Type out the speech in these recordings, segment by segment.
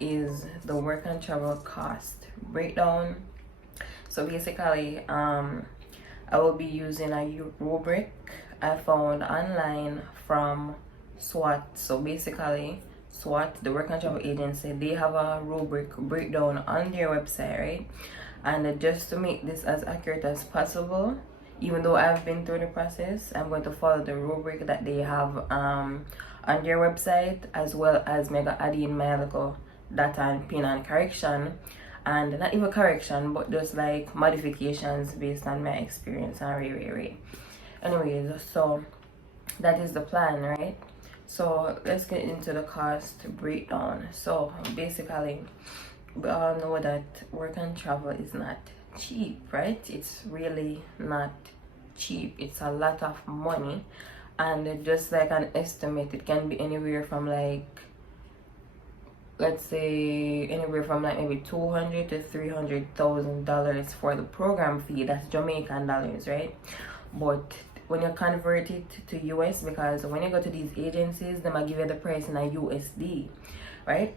is the work and travel cost breakdown. So basically, I will be using a rubric I found online from SWAT. So basically, SWAT, the work and travel agency, they have a rubric breakdown on their website, right? And just to make this as accurate as possible, even though I've been through the process, I'm going to follow the rubric that they have on their website, as well as mega add in my little data and pin and correction, and not even correction, but just like modifications based on my experience and anyways, so that is the plan, right? So let's get into the cost breakdown. So basically, we all know that work and travel is not cheap, right? It's really not cheap. It's a lot of money, and just like an estimate, it can be anywhere from like, let's say anywhere from like maybe $200,000 to $300,000 for the program fee. That's Jamaican dollars, right? But when you convert it to US, because when you go to these agencies, they might give you the price in a USD, right?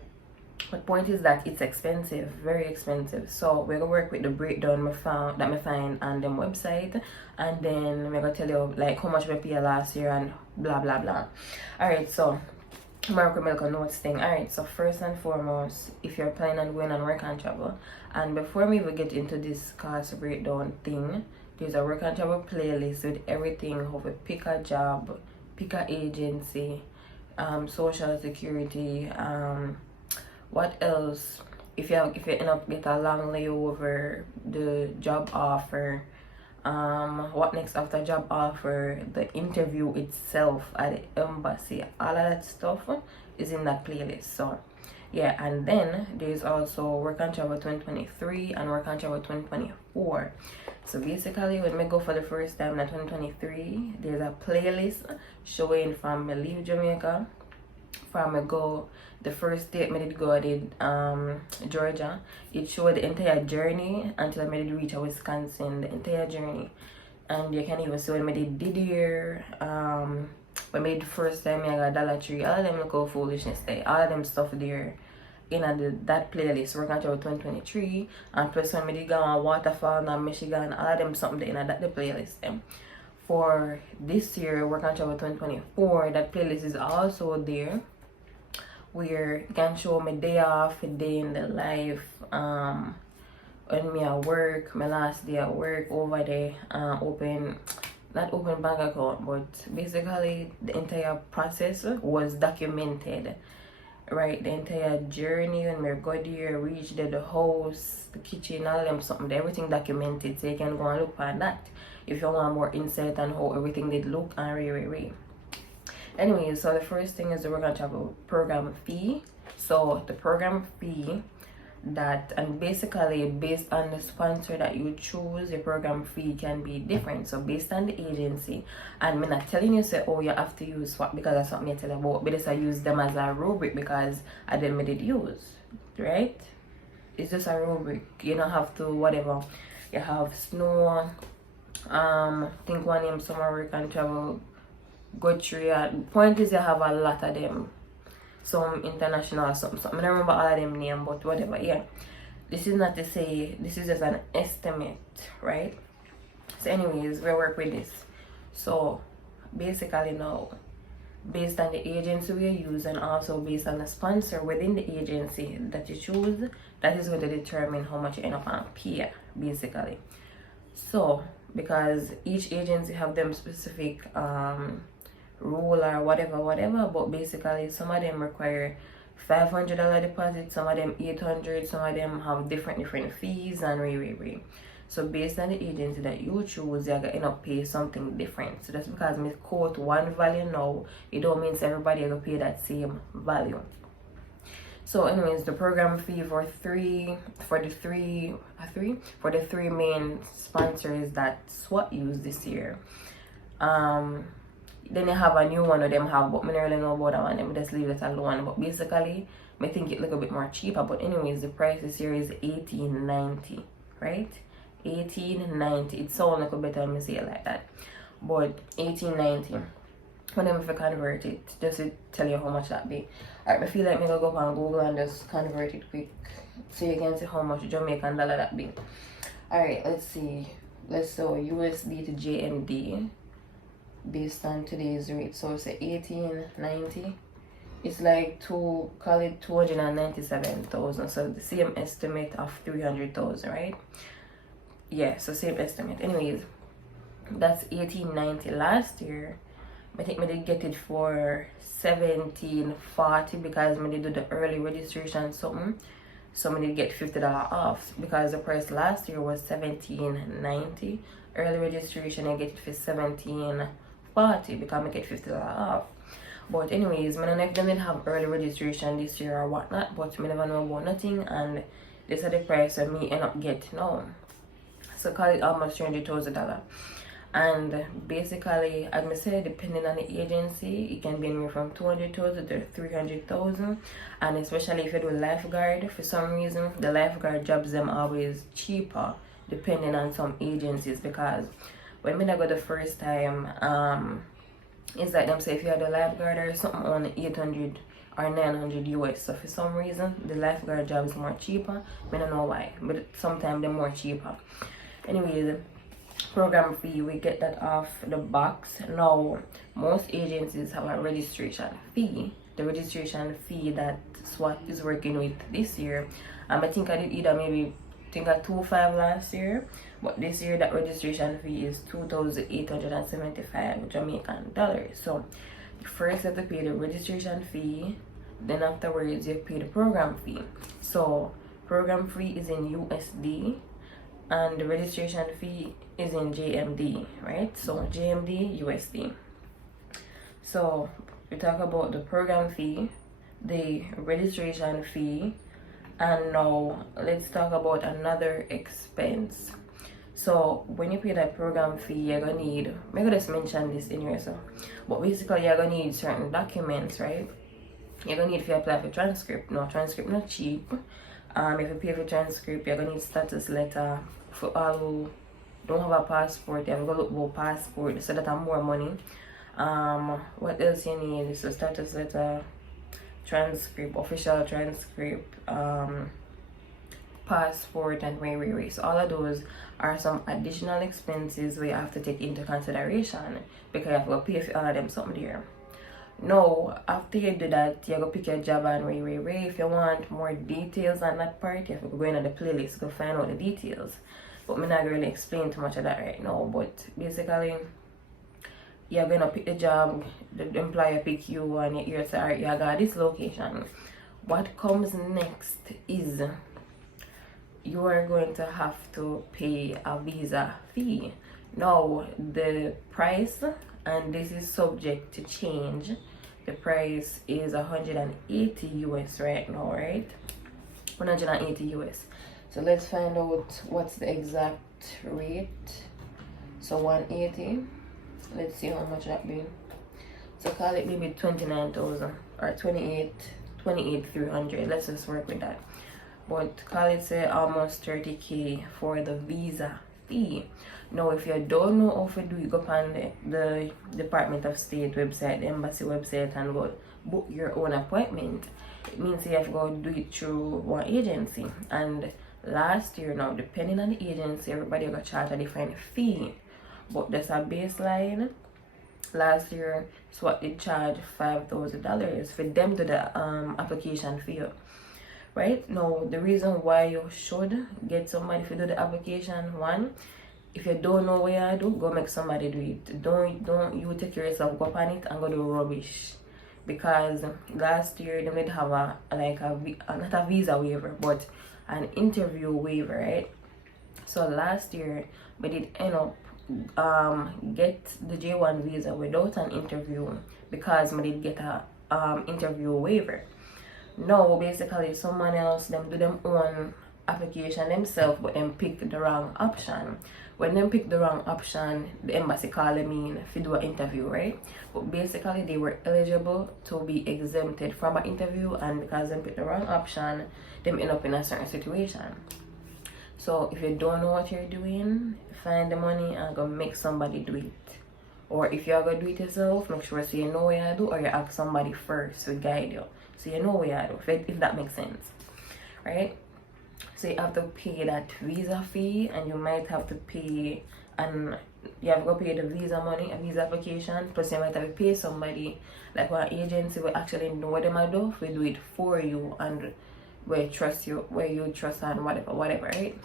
But point is that it's expensive, very expensive. So we're gonna work with the breakdown I find on them website, and then we're gonna tell you like how much we paid last year and blah blah blah. All right, so medical notes thing. All right, so first and foremost, if you're planning on going on work and travel, and before we even get into this cost breakdown thing, there's a work and travel playlist with everything: how to pick a job, pick a agency, social security, what else, if you end up get a long layover, the job offer, what next after job offer, the interview itself at the embassy, all of that stuff is in that playlist. So yeah, and then there's also work and travel 2023 and work and travel 2024. So basically, when we go for the first time in 2023, there's a playlist showing from me leave Jamaica, from me go the first day I did go, I did Georgia. It showed the entire journey until I did reach Wisconsin, the entire journey. And you can even see when I did Didier, when I made the first time I got Dollar Tree, all of them look how foolishness there, all of them stuff there in that playlist, work until 2023. And plus when I did go on Waterfall and Michigan, all of them something there in that the playlist them. For this year, work until 2024, that playlist is also there, where you can show me day off, a day in the life, when me at work, my last day at work over there, not open bank account, but basically the entire process was documented, right? The entire journey, when we got there, reached the house, the kitchen, all of them something, everything documented, so you can go and look at that if you want more insight on how everything did look and Anyway, so the first thing is the work and travel program fee. So the program fee, that, and basically based on the sponsor that you choose, your program fee can be different. So based on the agency, and I'm not telling you say, oh, you have to use what, because that's something I tell you about, but I use them as a rubric because I did use, right? It's just a rubric. You don't have to whatever. You have snow, think one name summer work and travel, go through. Point is, you have a lot of them, some international, some I don't remember all of them name, but whatever. Yeah, this is not to say, this is just an estimate, right? So anyways, we work with this. So basically now, based on the agency we use, and also based on the sponsor within the agency that you choose, that is going to determine how much you end up on pay, basically. So because each agency have them specific rule or whatever, but basically some of them require $500 deposit, some of them $800, some of them have different fees and So based on the agency that you choose, you're gonna end up pay something different. So just because I quote one value now, it don't mean everybody gonna pay that same value. So anyways, the program fee for the three main sponsors that SWAT used this year. Then you have a new one of them have, but I don't really know about that one. Let me just leave it alone. But basically, I think it look a bit more cheaper. But anyways, the price this year is $18.90, right? $18.90. It sounds like a better when I say it like that, but $18.90. when I'm to convert it, just to tell you how much that be. Alright, I feel like I'm gonna go up on Google and just convert it quick so you can see how much Jamaican dollar that be. Alright, let's see. Let's do USD to JMD based on today's rate. So it's 1890. It's like call it 297,000. So the same estimate of 300,000, right? Yeah, so same estimate. Anyways, that's 1890. Last year I think I did get it for 1740 because I did do the early registration something. So I did get $50 off because the price last year was 1790. Early registration I get it for 1740 because I get $50 off. But anyways, I don't know if they didn't have early registration this year or whatnot, but I never know about nothing, and this is the price of me end up getting now. So call it almost $300,000. And basically, as I said, depending on the agency, it can be anywhere from 200,000 to 300,000. And especially if you do lifeguard, for some reason, the lifeguard jobs them always cheaper depending on some agencies, because when I go the first time, it's like them say if you had a lifeguard or something on 800 or 900 US. So for some reason, the lifeguard job is more cheaper. I don't know why, but sometimes they're more cheaper. Anyways, program fee, we get that off the box. Now most agencies have a registration fee. The registration fee that SWAT is working with this year, I think I did either maybe think I 2.5 last year, but this year that registration fee is 2,875 Jamaican dollars. So first you have to pay the registration fee, then afterwards you pay the program fee. So program fee is in USD and the registration fee is in JMD, right? So JMD USD. So we talk about the program fee, the registration fee, and now let's talk about another expense. So when you pay that program fee, you're gonna need, I'm gonna just mention this in here, so but basically you're gonna need certain documents, right? You're gonna need if you apply for transcript. No, transcript not cheap. If you pay for transcript, you're gonna need status letter. For all who don't have a passport, you have to look for passport so that have more money. What else you need? So status letter, transcript, official transcript, passport, and way. So all of those are some additional expenses we have to take into consideration because you have to pay for all of them something there. Now, after you do that, you go pick your job and way. If you want more details on that part, you have to go into the playlist to find out the details. But I'm not really explain too much of that right now. But basically, you're gonna pick the job, the employer pick you, and you're sorry, you got this location. What comes next is you are going to have to pay a visa fee. Now, the price, and this is subject to change, the price is 180 US right now, right? 180 US. So let's find out what's the exact rate. So 180, let's see how much that be. So call it maybe 29,000 or 28,300. Let's just work with that. But call it say almost 30K for the visa fee. Now if you don't know how to do it, go on the Department of State website, the embassy website, and go book your own appointment. It means you have to go do it through one agency. And last year, now depending on the agency, everybody got charged a different fee, but there's a baseline. Last year SWAT did charge $5,000 for them to the application fee, right? Now the reason why you should get somebody to do the application, one, if you don't know what you do, go make somebody do it. Don't you take yourself go up on it and go do rubbish. Because last year they did have a not a visa waiver but an interview waiver, right? So last year we did end up get the J1 visa without an interview because we did get a interview waiver. Now basically someone else them do them own application themselves, but them pick the wrong option. When them pick the wrong option, the embassy call them in to do an interview, right? But basically they were eligible to be exempted from an interview, and because them pick the wrong option, them end up in a certain situation. So if you don't know what you're doing, find the money and go make somebody do it. Or if you're gonna do it yourself, make sure so you know what you do, or you ask somebody first to guide you, so you know what you do, if that makes sense, right? So you have to pay that visa fee, and you might have to pay, and you have to pay the visa money, a visa application, plus you might have to pay somebody like one agency will actually know what they might do, we do it for you, and where you trust and whatever, right?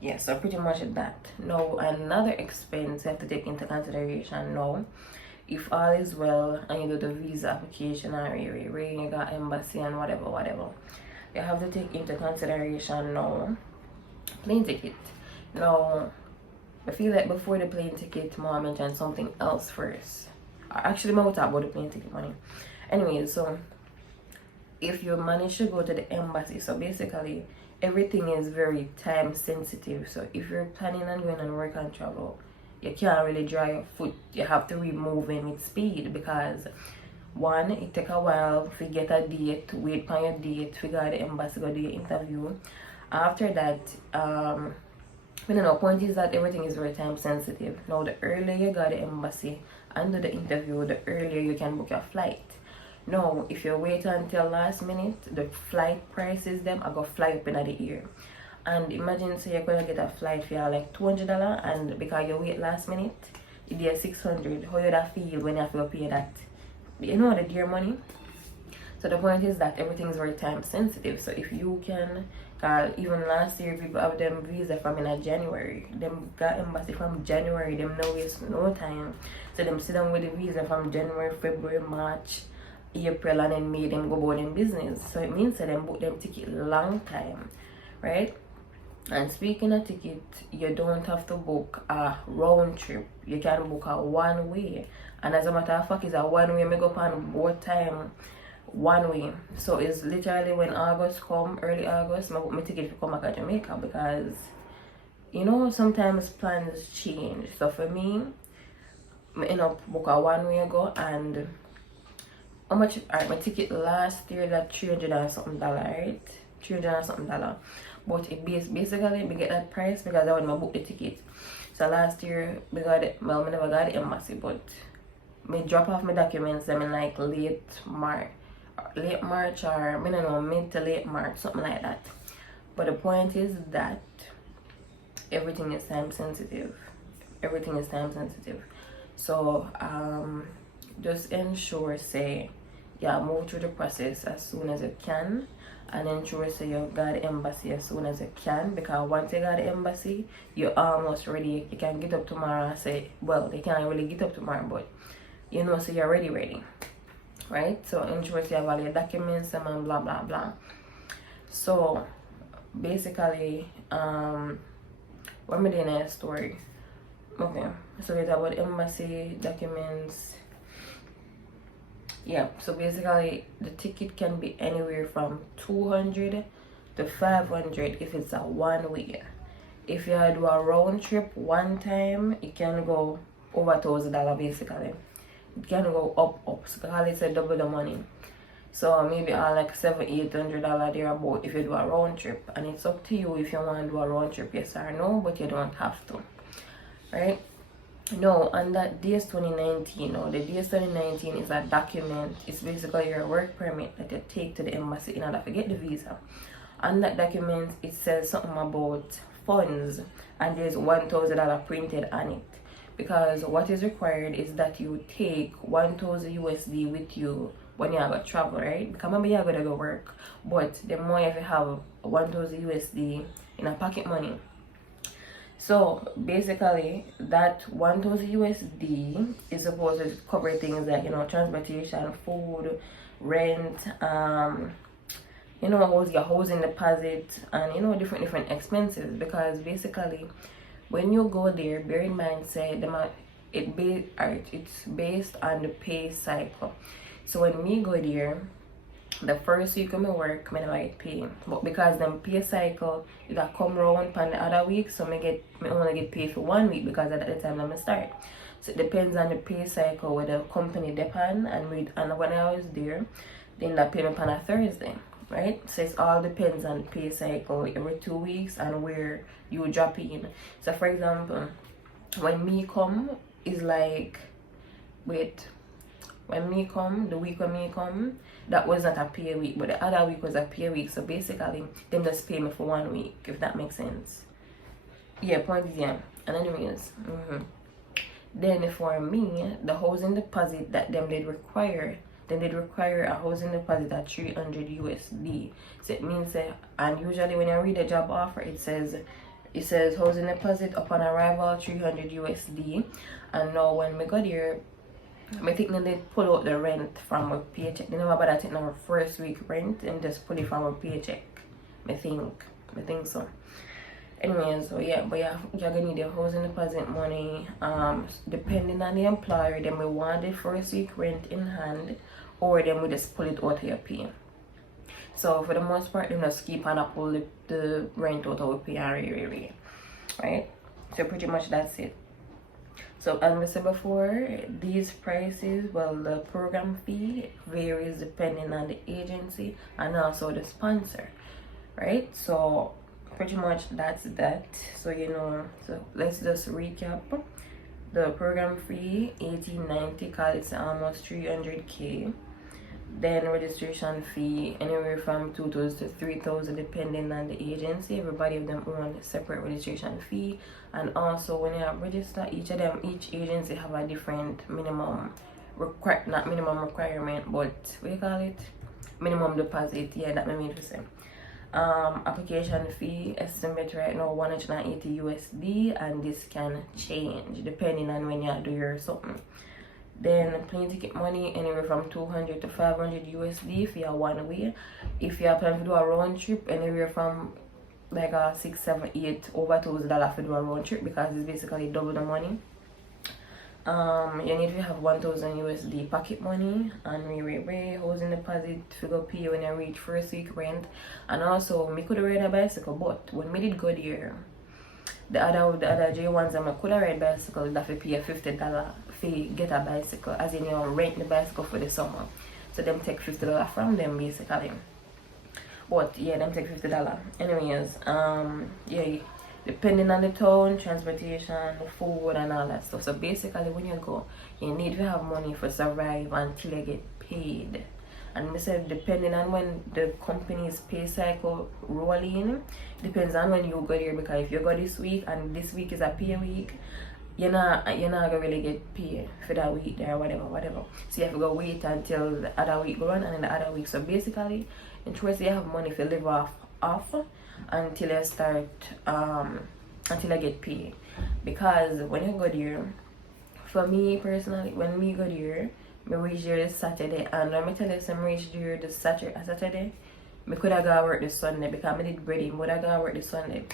Yeah, so pretty much that. Now another expense you have to take into consideration now, if all is well and you do the visa application and you got embassy and whatever, you have to take into consideration now plane ticket. Now I feel like before the plane ticket, I mentioned something else first. Actually, I will talk about the plane ticket money. Anyway, so if you manage to go to the embassy, so basically everything is very time sensitive. So if you're planning on going on work and travel, you can't really dry your foot. You have to be moving with speed, because one, it take a while to get a date, wait for your date, figure out the embassy, go do your interview. After that, point is that everything is very time sensitive. Now the earlier you got the embassy and do the interview, the earlier you can book your flight. Now if you wait until last minute, the flight prices them are gonna fly up in the air. And imagine say you're gonna get a flight for like $200, and because you wait last minute, it be $600. How you that feel when you have to pay that? You know, the dear money. So the point is that everything is very time sensitive. So if you can, even last year people have them visa from in January, them got embassy from January, them no waste no time. So them sit down with the visa from January, February, March, April, and then May, them go about in business. So it means that them book them ticket long time, right? And speaking of ticket, you don't have to book a round trip. You can book a one way. And as a matter of fact, it's a one way. I go on both time one way. So it's literally when August come, early August, I book my ticket to come back to Jamaica, because you know sometimes plans change. So for me, I end up book a one way ago, and how much? Alright, my ticket last year that $300 and something, right? $300 and something. But it basically we get that price because I want to book the ticket. So last year we got it, well, I never got the embassy, but me drop off my documents them in like late March, or I don't know, mid to late March, something like that. But the point is that everything is time sensitive. Everything is time sensitive. So just ensure say move through the process as soon as you can, and ensure say you got the embassy as soon as you can, because once you got the embassy, you're almost ready. You can get up tomorrow and say, well, they can't really get up tomorrow, but you know, so you're ready, right? So ensure you have all your documents and blah blah blah. So basically, what am I doing in a story? Okay, so it's about embassy documents. Yeah, so basically the ticket can be anywhere from $200 to $500 if it's a one way. If you do a round trip one time, it can go over $1,000 basically. It can go up, so it's a double the money. So maybe like $700-800 there about if you do a round trip, and it's up to you if you want to do a round trip, yes or no, but you don't have to, right? No, on that DS 2019, the DS 2019 is a document. It's basically your work permit that you take to the embassy in order to get the visa. On that document, it says something about funds, and there's $1,000 printed on it. Because what is required is that you take 1,000 USD with you when you have a travel, right? Because maybe you're gonna go work, but the more you have 1,000 USD in a pocket money. So basically that 1,000 USD is supposed to cover things like, transportation, food, rent, your housing deposit, and different expenses. Because basically when you go there, bear in mind say it's based on the pay cycle. So when we go there, the first week of my work, I never get paid. But because them pay cycle, it come round on the other week, so I only get paid for 1 week because at the time I start. So it depends on the pay cycle where the company depend, and when I was there, then that pay me on a Thursday, right? So it all depends on the pay cycle every 2 weeks and where you drop in. So for example, when me come is like, wait, when me come, the week when me come, that was not a pay week, but the other week was a pay week. So basically, them just pay me for 1 week, if that makes sense. Yeah, point is, yeah. And anyways, then for me, the housing deposit that them did require, then they'd require a housing deposit at 300 USD. So it means that, and usually when I read a job offer, it says housing deposit upon arrival 300 USD. And now when we got here, I think they pull out the rent from our paycheck. They never bother taking our first week rent and just pull it from our paycheck. I think so. Anyways, so yeah, but yeah, you're gonna need your housing deposit money. Depending on the employer, then we want the first week rent in hand, or then we just pull it out of your pay. So for the most part, they just keep on pull the rent out of our pay, right? So pretty much that's it. So as I said before, these prices, well, the program fee varies depending on the agency and also the sponsor, right? So pretty much that's that. So you know, so let's just recap. The program fee $18.90, because it's almost 300K. Then registration fee anywhere from 2,000 to 3,000 depending on the agency. Everybody of them own a separate registration fee. And also when you have registered, each agency have a different minimum not minimum requirement, but what do you call it, minimum deposit. Yeah, that I mean to say. Application fee estimate right now 180 USD, and this can change depending on when you do your something. Then plane ticket money anywhere from 200 to 500 USD if you're one way. If you're planning to do a round trip, anywhere from like a 6, 7, 8 over $2,000 for do a round trip, because it's basically double the money. You need to have 1,000 USD pocket money, and housing deposit figure pay when you reach first week rent. And also me could ride a bicycle, but when me did go there, the other J1s I could ride bicycle, that have to pay $50 fee get a bicycle, as in you rent the bicycle for the summer. So them take $50 from them basically. But yeah, them take $50. Anyways, yeah, depending on the town, transportation, food and all that stuff. So basically when you go, you need to have money for survive until you get paid. And I said depending on when the company's pay cycle roll in, depends on when you go there, because if you go this week and this week is a pay week, you're not gonna really get paid for that week there, whatever. So you have to go wait until the other week go on, and then the other week. So basically in choice you have money to live off until you start until I get paid. Because when you go there, for me personally, when me go there, me reach there this Saturday, and let me tell you, some reach there this Saturday, me could have got work this Sunday, because I did breading, but I got work this Sunday.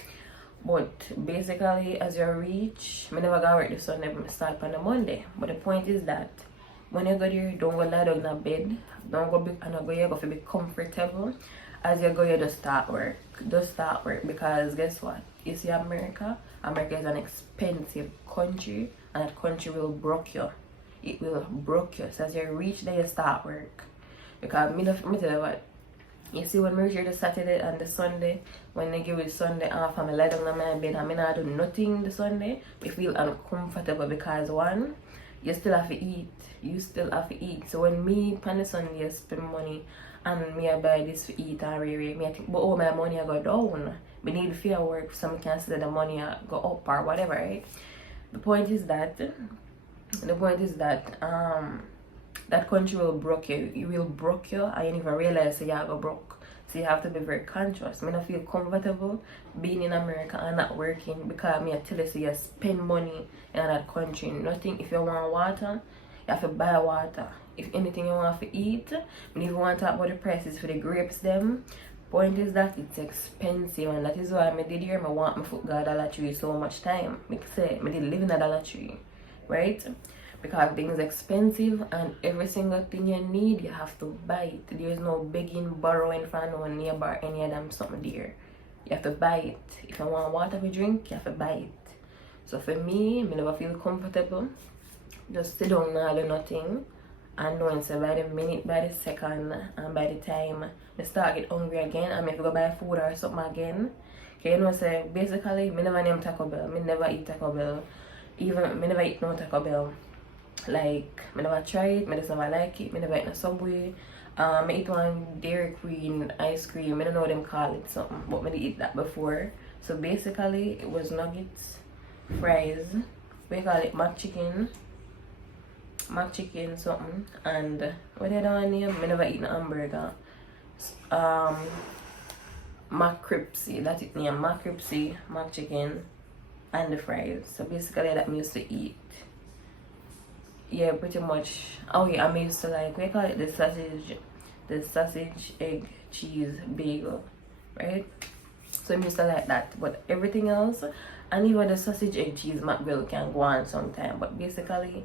But basically as you reach, me never got work this Sunday, but I start on the Monday. But the point is that when you go there, don't go lie down in a bed, don't go you go to be comfortable. As you go, you just start work, because guess what, you see America is an expensive country, and that country will broke you. It will broke you. So as you reach there, you start work. Because me tell you what, you see when we reach here the Saturday and the Sunday, when they give you Sunday off and I lie down on my bed and I not do nothing the Sunday, we feel uncomfortable, because one, you still have to eat. So when me on the Sunday I spend money and me I buy this to eat and me I think, but oh, my money I go down. Me need fear work so I can see that the money I go up or whatever, right? The point is that that country will broke you. It will broke you, and you never realize you go broke. So you have to be very conscious. I don't feel comfortable being in America and not working, because I tell you, so you spend money in that country. Nothing. If you want water, you have to buy water. If anything you want to eat, and if you want to talk about the prices for the grapes, them. Point is that it's expensive, and that is why I did here. I want my foot go Dollar Tree so much time. I did live in a Dollar Tree, right? Because things expensive, and every single thing you need you have to buy it. There's no begging, borrowing from no one nearby, any of them something there. You have to buy it. If you want water to drink, you have to buy it. So for me, I never feel comfortable just sit down and do nothing, and knowing so by the minute, by the second, and by the time I start get hungry again, and I have to go buy food or something again. Okay, you know, so basically, I never name Taco Bell. I never eat Taco Bell. Even me never eat no Taco Bell. Like, me never try it, me just never like it, me never eat no Subway. I eat one Dairy Queen ice cream, I don't know what them call it something, but I did eat that before. So basically it was nuggets, fries, we call it mac chicken something, and what the other one name? I never eat a hamburger. Mac crispy, that's it name, mac crispy, mac chicken, and the fries. So basically that I used to eat. Yeah, pretty much. Oh yeah, I used to like, we call it the sausage, egg, cheese, bagel, right? So I used to like that. But everything else, and even the sausage, egg, cheese, mackerel can go on sometime. But basically,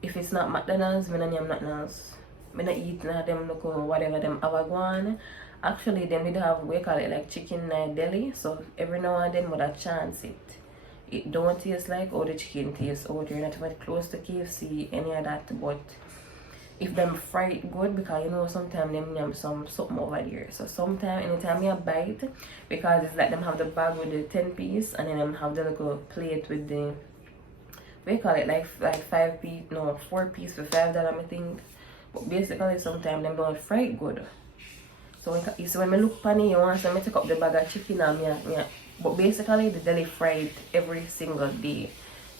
if it's not McDonald's, I don't name nothing else. I don't eat none of them, look whatever them have a go on. Actually, them did have, we call it like chicken deli. So every now and then, would a chance it. It don't taste like how the chicken tastes out here, not even close to KFC, any of that. But if them fry it good, because you know sometimes them have something over there. So sometimes anytime you bite, because it's like them have the bag with the 10 piece, and then them have the little plate with the, we call it like 5 piece, no, 4 piece for $5, I think. But basically sometimes them don't fry it good. So you see when I look funny, you want to take up the bag of chicken and me. But basically the deli fried every single day.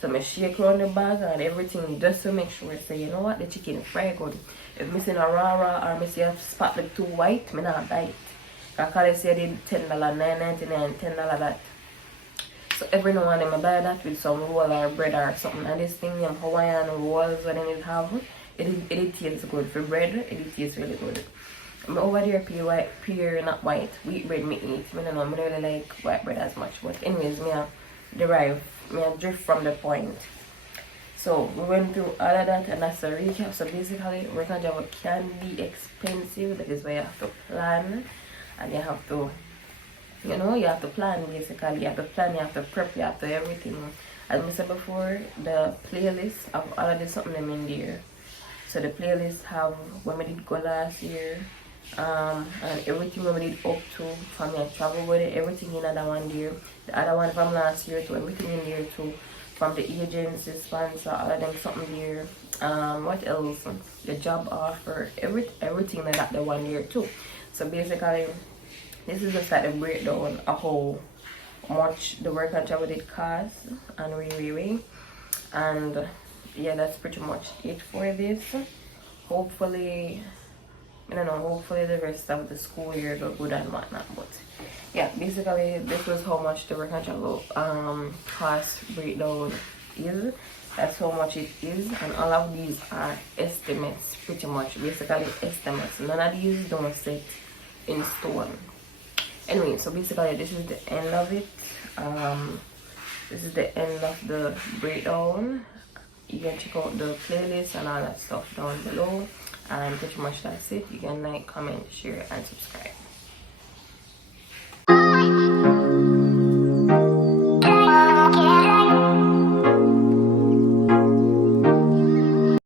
So I shake around the bag and everything just to make sure, say, you know what, the chicken fried good. If I see a raw or I see a spot like too white, I not buy it. Because I say I did $10, $9.99, $10 that. So every now and then I buy that with some roll or bread or something. And this thing, them Hawaiian rolls, what they have, it tastes good. For bread, it tastes really good. I'm over there pure not white. Wheat bread me eat. I don't know, I don't really like white bread as much. But anyways, I drift from the point. So we went through all of that and that's a recap. So basically, working job can be expensive. That is why you have to plan. And you have to, you know, you have to plan basically. You have to plan, you have to prep, you have to everything. As I said before, the playlist of all of this something I'm in there. So the playlist have when we did go last year. And everything we did up to from your travel with it, everything in that one there. The other one from last year too, everything in there too. From the agency, sponsor, all of them something there. What else? The job offer, everything like that the one year too. So basically this is just like a breakdown of how much the work and travel did cost and way. And yeah, that's pretty much it for this. Hopefully, I don't know, hopefully the rest of the school year go good and whatnot. But yeah, basically this was how much the work and travel cost breakdown is. That's how much it is, and all of these are estimates, pretty much, basically estimates. None of these don't set in stone. Anyway, so basically this is the end of it. This is the end of the breakdown. You can check out the playlist and all that stuff down below, and pretty much that's it. You can like, comment, share, and subscribe.